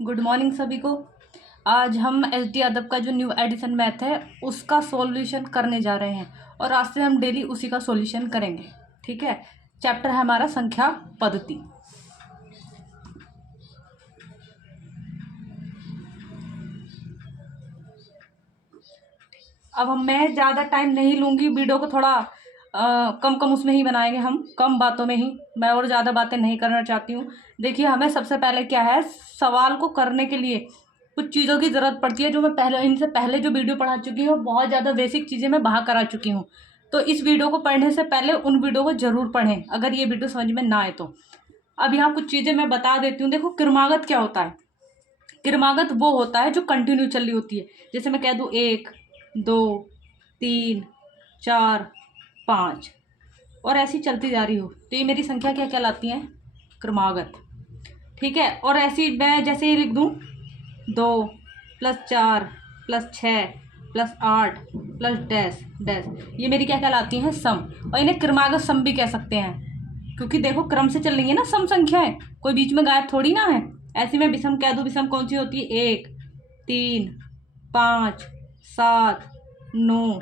Good morning सभी को। आज हम एसडी अदब का जो न्यू एडिशन मैथ है उसका सॉल्यूशन करने जा रहे हैं और आज से हम डेली उसी का सॉल्यूशन करेंगे। ठीक है। चैप्टर है हमारा संख्या पद्धति। अब मैं ज़्यादा टाइम नहीं लूँगी, वीडियो को थोड़ा कम उसमें ही बनाएंगे हम, कम बातों में ही। मैं और ज़्यादा बातें नहीं करना चाहती हूँ। देखिए, हमें सबसे पहले क्या है, सवाल को करने के लिए कुछ चीज़ों की ज़रूरत पड़ती है जो मैं पहले इनसे पहले जो वीडियो पढ़ा चुकी हूँ, बहुत ज़्यादा बेसिक चीज़ें मैं बहा करा चुकी हूँ। तो इस वीडियो को पढ़ने से पहले उन वीडियो को ज़रूर पढ़ें अगर ये वीडियो समझ में ना आए तो। अब यहाँ कुछ चीज़ें मैं बता देती हूँ। देखो, क्रमागत क्या होता है। क्रमागत वो होता है जो कंटिन्यू चल रही होती है। जैसे मैं कह दूँ 1 2 3 4 5 और ऐसी चलती जा रही हो, तो ये मेरी संख्या क्या कहलाती है, क्रमागत। ठीक है। और ऐसी मैं जैसे ही लिख दूँ 2 + 4 + 6 + 8 + डैश डैश, ये मेरी क्या कहलाती हैं, सम। और इन्हें क्रमागत सम भी कह सकते हैं, क्योंकि देखो क्रम से चल रही है ना सम संख्याएं, कोई बीच में गायब थोड़ी ना है। ऐसी मैं विषम कह दूँ, विषम कौन सी होती है, 1 3 5 7 9,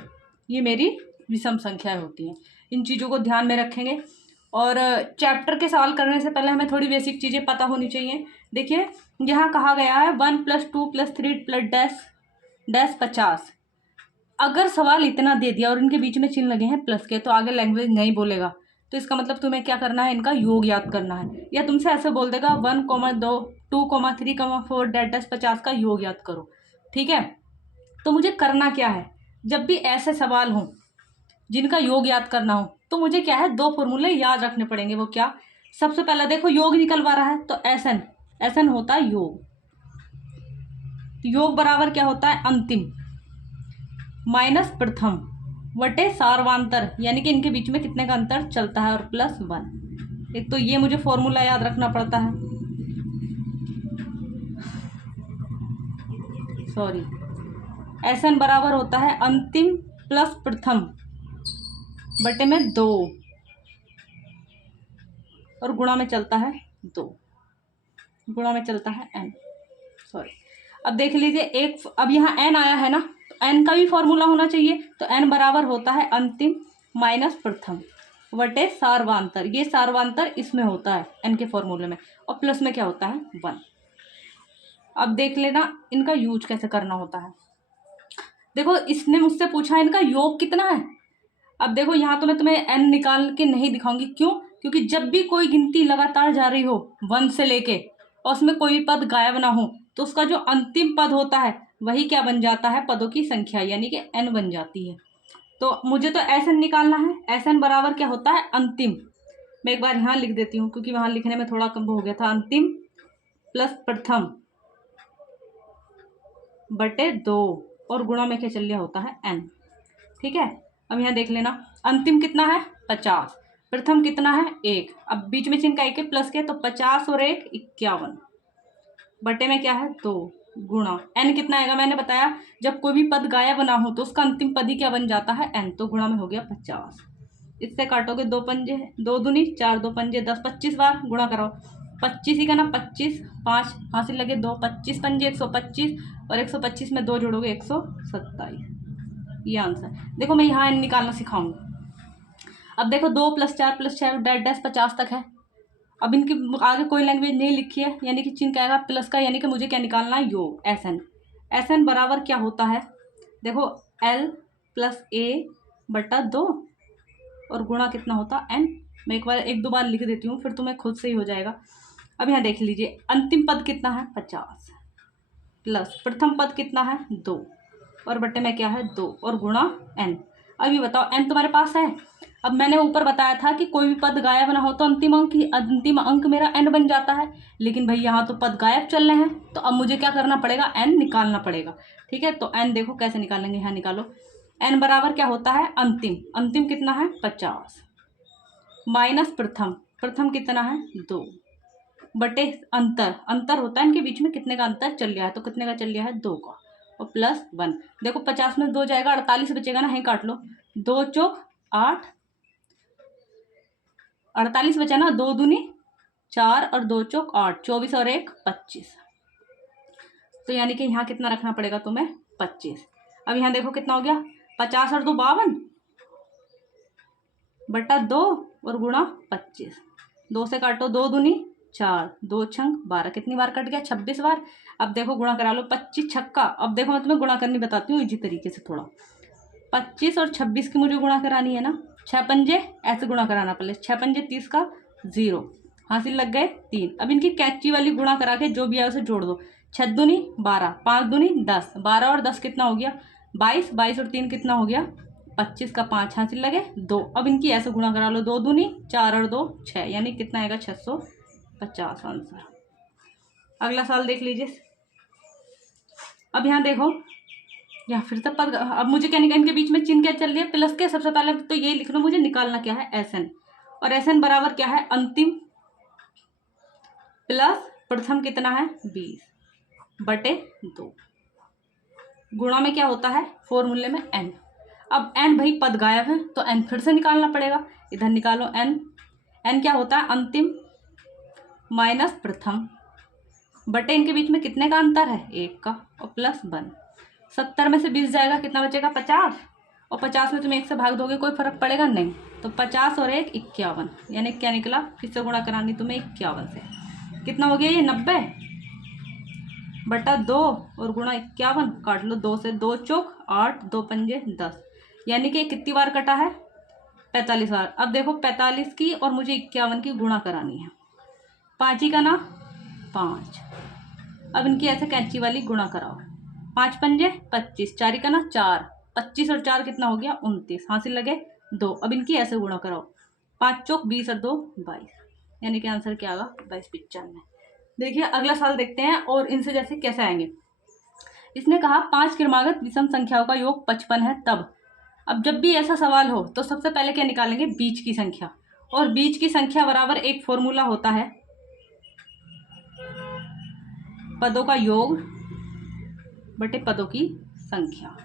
ये मेरी विषम संख्याएं होती हैं। इन चीज़ों को ध्यान में रखेंगे। और चैप्टर के सवाल करने से पहले हमें थोड़ी बेसिक चीज़ें पता होनी चाहिए। देखिए, यहाँ कहा गया है 1 + 2 + 3 + डैश डैश 50। अगर सवाल इतना दे दिया और इनके बीच में चिन्ह लगे हैं प्लस के, तो आगे लैंग्वेज नहीं बोलेगा। तो इसका मतलब तुम्हें क्या करना है, इनका योग याद करना है। या तुमसे ऐसे बोल देगा 1, 2 2, 3, 4 डैश 50 का योग याद करो। ठीक है। तो मुझे करना क्या है, जब भी ऐसे सवाल हों जिनका योग याद करना हो, तो मुझे क्या है, 2 फॉर्मूले याद रखने पड़ेंगे। वो क्या, सबसे पहला देखो योग निकलवा रहा है तो एसएन, एसएन होता है योग। योग बराबर क्या होता है, अंतिम माइनस प्रथम वटे सार्वांतर, यानी कि इनके बीच में कितने का अंतर चलता है, और +1। एक तो ये मुझे फॉर्मूला याद रखना पड़ता है, सॉरी। एसएन बराबर होता है अंतिम प्लस प्रथम बटे में 2 और गुणा में चलता है 2, गुणा में चलता है n, सॉरी। अब देख लीजिए, एक अब यहाँ n आया है ना, तो n का भी फॉर्मूला होना चाहिए। तो n बराबर होता है अंतिम माइनस प्रथम वटे सार्वांतर, ये सार्वांतर इसमें होता है n के फॉर्मूले में, और प्लस में क्या होता है, 1। अब देख लेना इनका यूज कैसे करना होता है। देखो, इसने मुझसे पूछा इनका योग कितना है। अब देखो, यहाँ तो मैं तुम्हें n निकाल के नहीं दिखाऊंगी, क्यों, क्योंकि जब भी कोई गिनती लगातार जा रही हो 1 से लेके, और उसमें कोई भी पद गायब ना हो, तो उसका जो अंतिम पद होता है वही क्या बन जाता है, पदों की संख्या, यानी कि n बन जाती है। तो मुझे तो एसएन निकालना है। एसएन बराबर क्या होता है, अंतिम। मैं एक बार यहाँ लिख देती हूँ क्योंकि वहाँ लिखने में थोड़ा कम हो गया था। अंतिम प्लस प्रथम बटे 2 और गुणा में क्या चल लिया होता है, n। ठीक है। अब यहाँ देख लेना, अंतिम कितना है, 50, प्रथम कितना है, 1। अब बीच में चिन्ह का 1 प्लस के, तो 50 और 1 51 बटे में क्या है, 2 गुणा n कितना आएगा, मैंने बताया जब कोई भी पद गायब ना हो तो उसका अंतिम पद ही क्या बन जाता है, n। तो गुणा में हो गया 50। इससे काटोगे 2 पंजे 2 दूनी 4, 2 पंजे 10, 25 बार गुणा कराओ, 25 ही का ना, 25 5 हासिल लगे 2, 25 पंजे 125, और 125 में 2 जोड़ोगे 127, ये आंसर। देखो, मैं यहाँ n निकालना सिखाऊंगी। अब देखो, 2 + 4 + 6 डैश डैश 50 तक है। अब इनकी आगे कोई लैंग्वेज नहीं लिखी है, यानी कि चिन्ह क्या आएगा, प्लस का, यानी कि मुझे क्या निकालना है, योग, एसएन। एसएन बराबर क्या होता है, देखो l + a/2 और गुणा कितना होता n। मैं एक दो बार लिख देती हूँ, फिर तुम्हें खुद से ही हो जाएगा। अब यहाँ देख लीजिए, अंतिम पद कितना है, 50, प्लस प्रथम पद कितना है, 2, और बटे में क्या है, 2 और गुणा n। अब ये बताओ, n तुम्हारे पास है। अब मैंने ऊपर बताया था कि कोई भी पद गायब ना हो तो अंतिम अंक मेरा n बन जाता है, लेकिन भाई यहाँ तो पद गायब चल रहे हैं, तो अब मुझे क्या करना पड़ेगा, n निकालना पड़ेगा। ठीक है। तो n देखो कैसे निकालेंगे, यहाँ निकालो। n बराबर क्या होता है, अंतिम, अंतिम कितना है, 50 माइनस प्रथम, प्रथम कितना है, 2 बटे अंतर, अंतर होता है इनके बीच में कितने का अंतर चल रहा है, तो कितने का चल रहा है, 2 का, और +1। देखो, 50 में 2 जाएगा, 48 बचेगा ना, यहीं काट लो, 2 चौक 8, 48 बचा ना, 2 दूनी 4 और 2 चौक 8, 24 और 1 25, तो यानी कि यहाँ कितना रखना पड़ेगा तुम्हें 25। अब यहाँ देखो कितना हो गया 50 और 2 52 बटा 2 और गुणा 25। 2 से काटो 2 दूनी 4 2 छंग 12 कितनी बार कट गया 26 बार। अब देखो गुणा करा लो 25 छक्का। अब देखो मैं तुम्हें गुणा करनी बताती हूँ इसी तरीके से थोड़ा। 25 और 26 की मुझे गुणा करानी है ना। 6 पंजे ऐसे गुणा कराना पहले 6 पंजे 30 का 0 हासिल लग गए 3। अब इनकी कैची वाली गुणा करा के जो भी है उसे जोड़ दो। 6 दूनी 12 5 दूनी 10 12 और 10 कितना हो गया 22 22 और 3 कितना हो गया 25 का 5 हासिल लगे 2। अब इनकी ऐसे गुणा करा लो 2 दूनी 4 और 2 6 यानी कितना आएगा 650 आंसर। अगला सवाल देख लीजिए। अब यहाँ देखो या फिर से पद। अब मुझे क्या निकाल इनके बीच में चिन्ह क्या चल रही है प्लस के। सबसे पहले तो ये लिख लो मुझे निकालना क्या है SN और SN बराबर क्या है अंतिम प्लस प्रथम कितना है 20/2 गुणा में क्या होता है फॉर्मूले में N। अब N भाई पद गायब है तो N फिर से निकालना पड़ेगा। इधर निकालो N क्या होता है अंतिम माइनस प्रथम बटे इनके बीच में कितने का अंतर है 1 का और प्लस 1। 70 में से 20 जाएगा कितना बचेगा 50 और 50 में तुम 1 से भाग दोगे कोई फर्क पड़ेगा नहीं। तो 50 और 1 51 यानी क्या निकला किससे गुणा करानी तुम्हें 51 से। कितना हो गया ये 90/2 और गुणा 51 काट लो 2 से 2 चौक 8 2 पंजे 10 यानी कि कितनी बार कटा है 45 बार। अब देखो 45 की और मुझे 51 की गुणा करानी है 5 ही का ना 5। अब इनकी ऐसे कैंची वाली गुणा कराओ 5 पंजे 25 4 ही का ना 4 25 और 4 कितना हो गया 29 हासिल लगे 2। अब इनकी ऐसे गुणा कराओ 5 चौक 20 और 2 22 यानी कि आंसर क्या आएगा 22/95। देखिए अगला सवाल देखते हैं और इनसे जैसे कैसे आएंगे। इसने कहा 5 क्रमागत विषम संख्याओं का योग 55 है तब। अब जब भी ऐसा सवाल हो तो सबसे पहले क्या निकालेंगे बीच की संख्या और बीच की संख्या बराबर एक फॉर्मूला होता है पदों का योग बटे पदों की संख्या।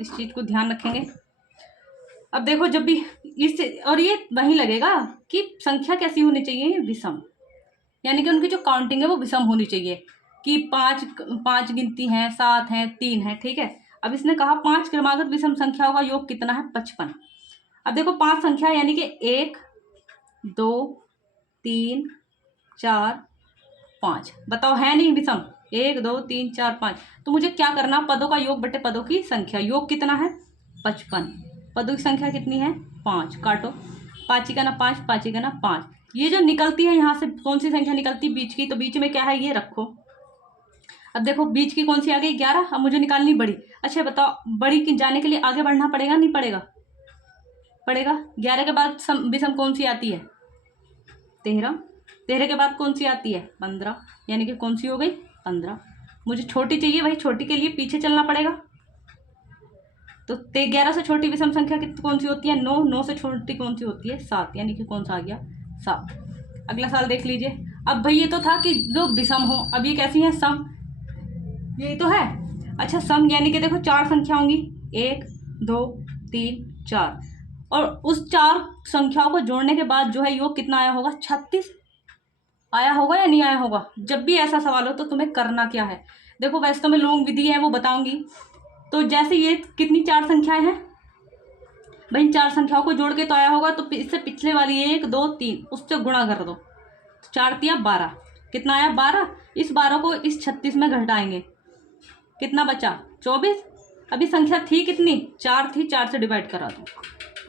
इस चीज को ध्यान रखेंगे। अब देखो जब भी इस और ये वहीं लगेगा कि संख्या कैसी होनी चाहिए विषम यानी कि उनकी जो काउंटिंग है वो विषम होनी चाहिए कि 5 गिनती हैं 7 हैं 3 है ठीक है। अब इसने कहा 5 क्रमागत विषम संख्याओं का योग कितना है 55। अब देखो 5 संख्या यानी कि 1 2 3 4 5 बताओ है नहीं विषम 1 2 3 4 5। तो मुझे क्या करना पदों का योग बटे पदों की संख्या। योग कितना है 55 पदों की संख्या कितनी है 5 काटो 5 का ना 5 5 का ना 5। ये जो निकलती है यहाँ से कौन सी संख्या निकलती है बीच की तो बीच में क्या है ये रखो। अब देखो बीच की कौन सी आ गई 11। अब मुझे निकालनी बड़ी। अच्छा बताओ बड़ी की जाने के लिए आगे बढ़ना पड़ेगा नहीं पड़ेगा पड़ेगा। 11 के बाद विषम कौन सी आती है 13 13 के बाद कौन सी आती है 15 यानी कि कौन सी हो गई 15। मुझे छोटी चाहिए भाई छोटी के लिए पीछे चलना पड़ेगा। तो 11 से छोटी विषम संख्या कौन सी होती है 9 9 से छोटी कौन सी होती है 7 यानी कि कौन सा आ गया 7। अगला सवाल देख लीजिए। अब भाई ये तो था कि जो विषम हो अब ये कैसी है सम यही तो है। अच्छा सम यानी कि देखो 4 संख्या होंगी 1 2 3 4 और उस 4 संख्याओं को जोड़ने के बाद जो है योग कितना आया होगा 36 आया होगा या नहीं आया होगा। जब भी ऐसा सवाल हो तो तुम्हें करना क्या है देखो वैसे तो मैं लोग विधि है वो बताऊंगी। तो जैसे ये कितनी 4 संख्याएं हैं भाई 4 संख्याओं को जोड़ के तो आया होगा तो इससे पिछले वाली 1 2 3 उससे गुणा कर दो 4 तिया 12 कितना आया 12। इस 12 को इस 36 में घटाएंगे कितना बचा 24। अभी संख्या थी कितनी 4 थी 4 से डिवाइड करा दो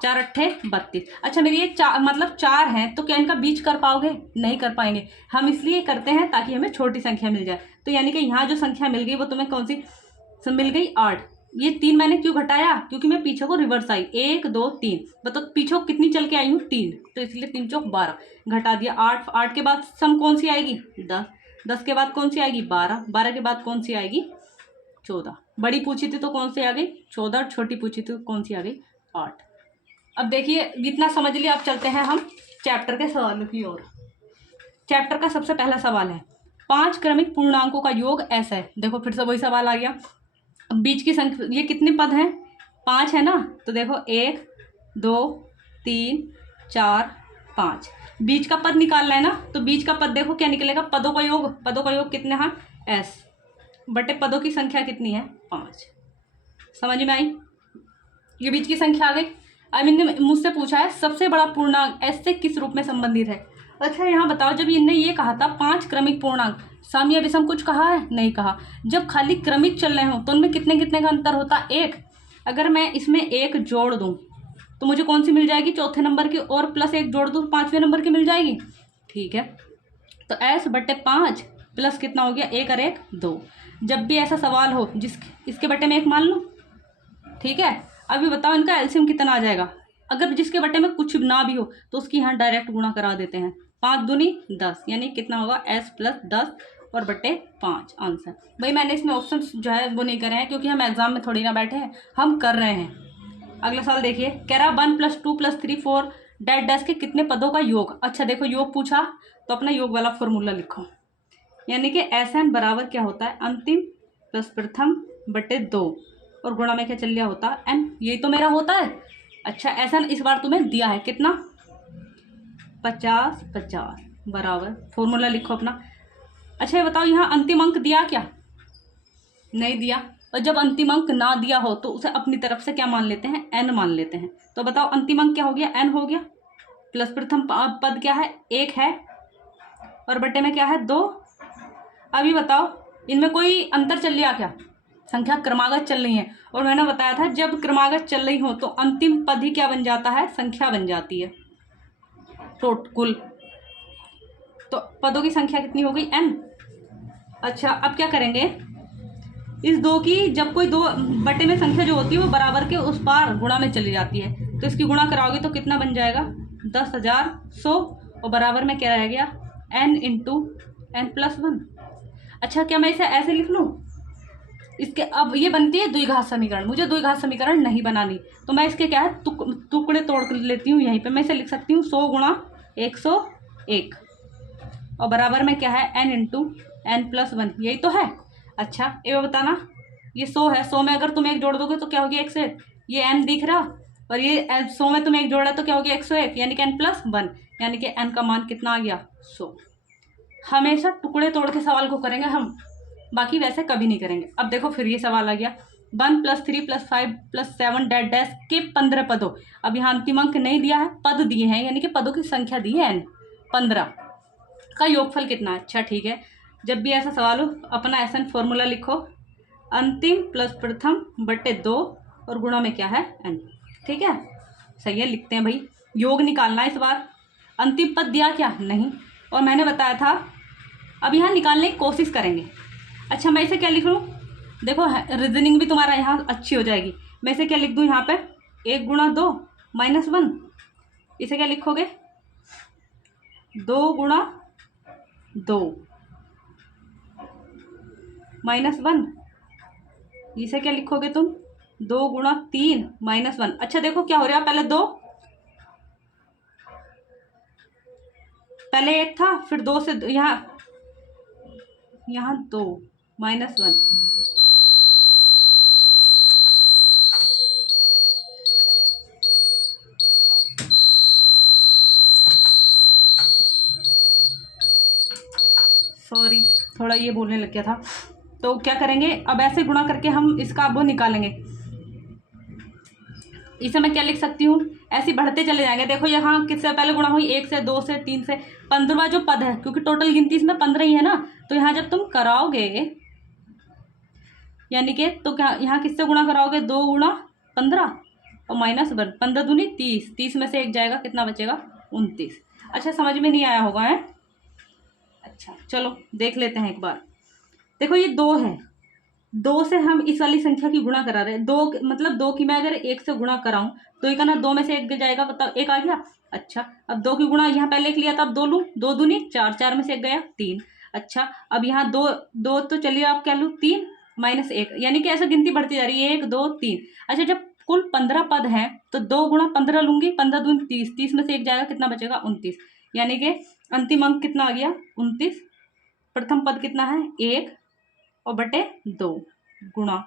4 अट्ठे 32। अच्छा मेरी ये मतलब 4 हैं तो क्या इनका बीच कर पाओगे नहीं कर पाएंगे। हम इसलिए करते हैं ताकि हमें छोटी संख्या मिल जाए। तो यानी कि यहाँ जो संख्या मिल गई वो तुम्हें कौन सी मिल गई 8। ये 3 मैंने क्यों घटाया क्योंकि मैं पीछे को रिवर्स आई 1 2 3 बताओ पीछे कितनी चल के आई हूँ 3 तो इसलिए 3 चौक 12 घटा दिया 8 8 के बाद सम कौन सी आएगी 10 10 के बाद कौन सी आएगी 12 12 के बाद कौन सी आएगी 14। बड़ी पूछी थी तो कौन सी आ गई 14 और छोटी पूछी थी तो कौन सी आ गई 8। अब देखिए इतना समझ लिया। अब चलते हैं हम चैप्टर के सवालों की ओर। चैप्टर का सबसे पहला सवाल है 5 क्रमिक पूर्णांकों का योग ऐसा है। देखो फिर से वही सवाल आ गया। अब बीच की संख्या ये कितने पद हैं 5 है ना। तो देखो 1 2 3 4 5 बीच का पद निकालना है ना, तो बीच का पद देखो क्या निकलेगा, पदों का योग, पदों का योग कितने हैं एस बटे पदों की संख्या कितनी है 5। समझ में आई, ये बीच की संख्या आ गई। अब इनने मुझसे पूछा है सबसे बड़ा पूर्णांक एस से किस रूप में संबंधित है। अच्छा यहाँ बताओ, जब इनने ये कहा था 5 क्रमिक पूर्णांक, सम या विषम कुछ कहा है, नहीं कहा। जब खाली क्रमिक चल रहे हो तो उनमें कितने कितने का अंतर होता है, 1। अगर मैं इसमें 1 जोड़ दूं तो मुझे कौन सी मिल जाएगी, चौथे नंबर की, और प्लस 1 जोड़ दूं 5वें नंबर की मिल जाएगी। ठीक है, तो एस बटे 5 प्लस कितना हो गया, 1 और 1 2। जब भी ऐसा सवाल हो इसके बटे में 1 मान लो। ठीक है, अभी बताओ इनका एलसीएम कितना आ जाएगा। अगर जिसके बटे में कुछ ना भी हो तो उसकी यहाँ डायरेक्ट गुणा करा देते हैं। 5 दूनी 10, यानी कितना होगा एस प्लस 10 और बटे 5 आंसर। भाई मैंने इसमें ऑप्शन जो है वो नहीं करे हैं, क्योंकि हम एग्जाम में थोड़ी ना बैठे हैं, हम कर रहे हैं। अगला सवाल देखिए, कह रहा 1 + 2 + 3 4 डैश डैश के कितने पदों का योग। अच्छा देखो, योग पूछा तो अपना योग वाला फॉर्मूला लिखो, यानी कि एस एन बराबर क्या होता है, अंतिम प्लस प्रथम बटे 2 और गुणा में क्या चल लिया होता है एन, यही तो मेरा होता है। अच्छा ऐसा इस बार तुम्हें दिया है कितना, 50 50 बराबर, फॉर्मूला लिखो अपना। अच्छा ये बताओ, यहाँ अंतिम अंक दिया क्या, नहीं दिया। और जब अंतिम अंक ना दिया हो तो उसे अपनी तरफ से क्या मान लेते हैं, एन मान लेते हैं। तो बताओ अंतिम अंक क्या हो गया, एन हो गया, प्लस प्रथम पद क्या है 1 है, और बटे में क्या है 2। अभी बताओ इनमें कोई अंतर चल लिया क्या, संख्या क्रमागत चल रही है, और मैंने बताया था जब क्रमागत चल रही हो तो अंतिम पद ही क्या बन जाता है, संख्या बन जाती है कुल। तो पदों की संख्या कितनी हो गई n। अच्छा अब क्या करेंगे, इस 2 की जब कोई 2 बटे में संख्या जो होती है वो बराबर के उस पार गुणा में चली जाती है, तो इसकी गुणा कराओगे तो कितना बन जाएगा 10,100, और बराबर में क्या रह गया n इंटू n प्लस 1। अच्छा क्या मैं इसे ऐसे लिख लूँ, इसके अब ये बनती है द्विघात समीकरण, मुझे द्विघात समीकरण नहीं बनानी, तो मैं इसके क्या है टुकड़े तोड़ लेती हूँ। यहीं पे मैं इसे लिख सकती हूँ 100 गुणा 101, और बराबर में क्या है n इंटू n प्लस 1, यही तो है। अच्छा ये बताना, ये 100 है, 100 में अगर तुम 1 जोड़ दोगे तो क्या हो गया 101, ये n दिख रहा, और ये 100 में तुम 1 जोड़ा तो क्या हो गया 101, यानी कि n प्लस 1, यानी कि n का मान कितना आ गया 100। हमेशा टुकड़े तोड़ के सवाल को करेंगे हम, बाकी वैसे कभी नहीं करेंगे। अब देखो फिर ये सवाल आ गया 1 + 3 + 5 + 7 डैश डैश के 15 पदों। अब यहाँ अंतिम अंक नहीं दिया है, पद दिए हैं, यानी कि पदों की संख्या दी है n, 15 का योगफल कितना है। अच्छा ठीक है, जब भी ऐसा सवाल हो अपना ऐसा फॉर्मूला लिखो, अंतिम प्लस प्रथम बटे 2 और गुणा में क्या है n। ठीक है सही है, लिखते हैं भाई, योग निकालना है इस बार। अंतिम पद दिया क्या, नहीं, और मैंने बताया था अब यहाँ निकालने की कोशिश करेंगे। अच्छा मैं इसे क्या लिख लूँ, देखो रीजनिंग भी तुम्हारा यहाँ अच्छी हो जाएगी। मैं इसे क्या लिख दूँ यहाँ पे 1 गुणा 2 माइनस 1, इसे क्या लिखोगे 2 गुणा 2 माइनस 1, इसे क्या लिखोगे तुम 2 गुणा 3 माइनस 1। अच्छा देखो क्या हो रहा है, पहले 1 था, फिर 2 से यहाँ 2 माइनस 1। सॉरी थोड़ा ये बोलने लग गया था। तो क्या करेंगे, अब ऐसे गुणा करके हम इसका वो निकालेंगे। इसे मैं क्या लिख सकती हूँ, ऐसे बढ़ते चले जाएंगे। देखो यहाँ किससे पहले गुणा हुई, 1 से 2 से 3 से 15वां जो पद है, क्योंकि टोटल गिनती इसमें 15 ही है ना, तो यहाँ जब तुम कराओगे यानी कि तो क्या यहाँ किससे गुणा कराओगे 2 गुणा 15 और माइनस 1, 15 दूनी 30, 30 में से 1 जाएगा, कितना बचेगा 29। अच्छा समझ में नहीं आया होगा है। अच्छा चलो देख लेते हैं एक बार। देखो ये 2 है, 2 से हम इस वाली संख्या की गुणा करा रहे हैं, 2 मतलब 2 की मैं अगर 1 से गुणा कराऊं तो एक ना 2 में से 1 जाएगा, बताओ 1 आ गया। अच्छा अब 2 की गुणा यहाँ पहले 1 लिया था, अब 2 लूँ, 2 दूनी 4, 4 में से 1 गया 3। अच्छा अब यहाँ 2 2 तो चलिए आप क्या लूँ 3 माइनस 1, यानी कि ऐसे गिनती बढ़ती जा रही है 1 2 3। अच्छा जब कुल 15 पद हैं तो 2 गुणा 15 लूंगी, 15 दूनी 30, 30 में से 1 जाएगा, कितना बचेगा 29, यानी कि अंतिम अंक कितना आ गया 29। प्रथम पद कितना है 1 और बटे 2 गुणा,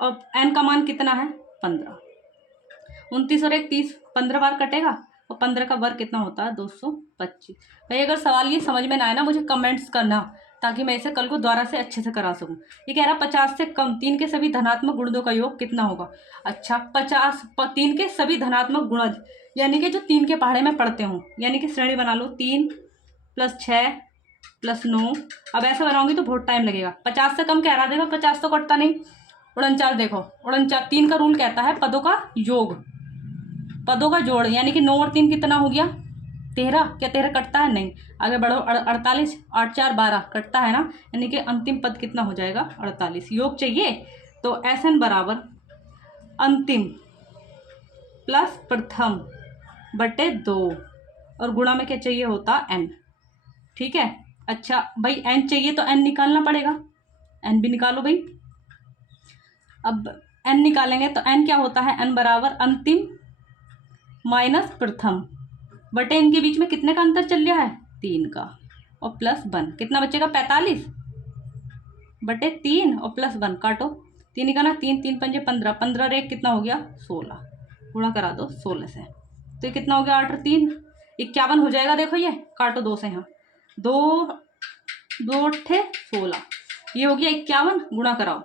और n का मान कितना है 15, 29 और 1 30, 15 बार कटेगा और 15 का वर्ग कितना होता है 225। भाई अगर सवाल ये समझ में ना आए ना मुझे कमेंट्स करना, ताकि मैं इसे कल को दोबारा से अच्छे से करा सकूं। ये कह रहा 50 से कम 3 के सभी धनात्मक गुणजों का योग कितना होगा। अच्छा 3 के सभी धनात्मक गुणज, यानी कि जो 3 के पहाड़े में पढ़ते हों, यानी कि श्रेणी बना लो 3 + 6 + 9। अब ऐसे बनाऊंगी तो बहुत टाइम लगेगा। 50 से कम कह रहा, देखो 50 तो कटता नहीं। 49 देखो 49, 3 का रूल कहता है पदों का योग, पदों का जोड़, यानी कि 9 और 3 कितना हो गया 13। क्या 13 कटता है, नहीं। आगे बढ़ो 48, 8 4 12 कटता है ना, यानी कि अंतिम पद कितना हो जाएगा 48। योग चाहिए तो SN बराबर अंतिम प्लस प्रथम बटे 2 और गुणा में क्या चाहिए होता n। ठीक है। अच्छा भाई n चाहिए तो n निकालना पड़ेगा, n भी निकालो भाई। अब n निकालेंगे तो n क्या होता है, n बराबर अंतिम माइनस प्रथम बटे इनके बीच में कितने का अंतर चल रहा है 3 का, और प्लस 1 कितना बचेगा 45 बटे 3 और प्लस 1 काटो। 3 का ना 3 3 पंजे 15, 15 और 1 कितना हो गया 16, गुणा करा दो 16 से, तो ये कितना हो गया 8 और 3 51 हो जाएगा। देखो ये काटो 2 से, यहाँ 2 2 8 16, ये हो गया 51, गुणा कराओ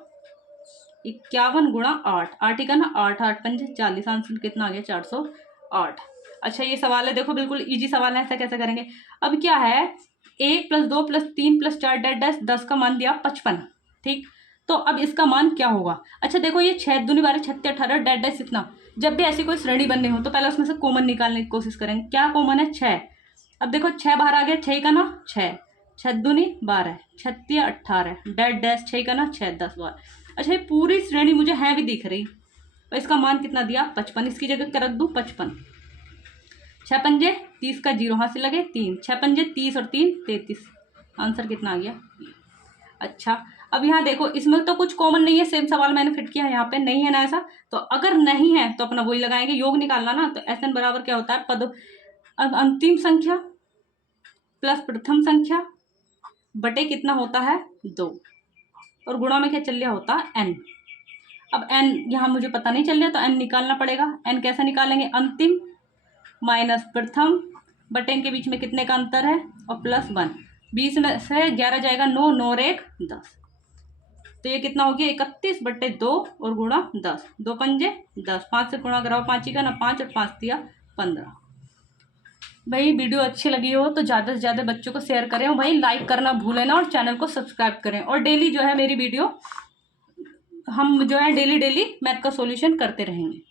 51 गुणा 8, 8 ही का ना 8 8 पंजे 40, आंसर कितना आ गया 408। अच्छा ये सवाल है, देखो बिल्कुल इजी सवाल है, ऐसा कैसे करेंगे। अब क्या है 1 + 2 + 3 + 4 डैश 10 का मान दिया 55। ठीक, तो अब इसका मान क्या होगा। अच्छा देखो ये 6 दूनी 12 36 18 डैश डैश इतना, जब भी ऐसी कोई श्रेणी बननी हो तो पहले उसमें से कॉमन निकालने की कोशिश करेंगे। क्या कॉमन है 6। अब देखो 6 बाहर आ गया, 6 का ना 6, 6 दूनी 12, 36 18 डैश डैश 6 का ना 6 10 12। अच्छा ये पूरी श्रेणी मुझे है भी दिख रही, और इसका मान कितना दिया 55। इसकी जगह क्या रख दूँ 55, 6 पंजे 30 का 0 हाथ से लगे 3, 6 पंजे 30 और 3 33, आंसर कितना आ गया। अच्छा अब यहाँ देखो इसमें तो कुछ कॉमन नहीं है, सेम सवाल मैंने फिट किया है, यहाँ पे नहीं है ना ऐसा, तो अगर नहीं है तो अपना वही लगाएंगे, योग निकालना ना। तो SN बराबर क्या होता है पद अंतिम संख्या प्लस प्रथम संख्या बटे कितना होता है 2, और गुणा में क्या चल रहा होता है n। अब n यहाँ मुझे पता नहीं चल रहा तो n निकालना पड़ेगा। n कैसे निकालेंगे, अंतिम माइनस प्रथम बटे इनके बीच में कितने का अंतर है और प्लस 1, 20 में से 11 जाएगा 9, 9 और 1 10, तो ये कितना हो गया 31 बटे 2 और गुणा 10, 2 पंजे 10, 5 से गुणा कराओ 5 ही का ना 5 और 5 दिया 15। भाई वीडियो अच्छी लगी हो तो ज़्यादा से ज़्यादा बच्चों को शेयर करें, और भाई लाइक करना भूलें ना, और चैनल को सब्सक्राइब करें। और डेली जो है मेरी वीडियो हम जो है डेली मैथ का सॉल्यूशन करते रहेंगे।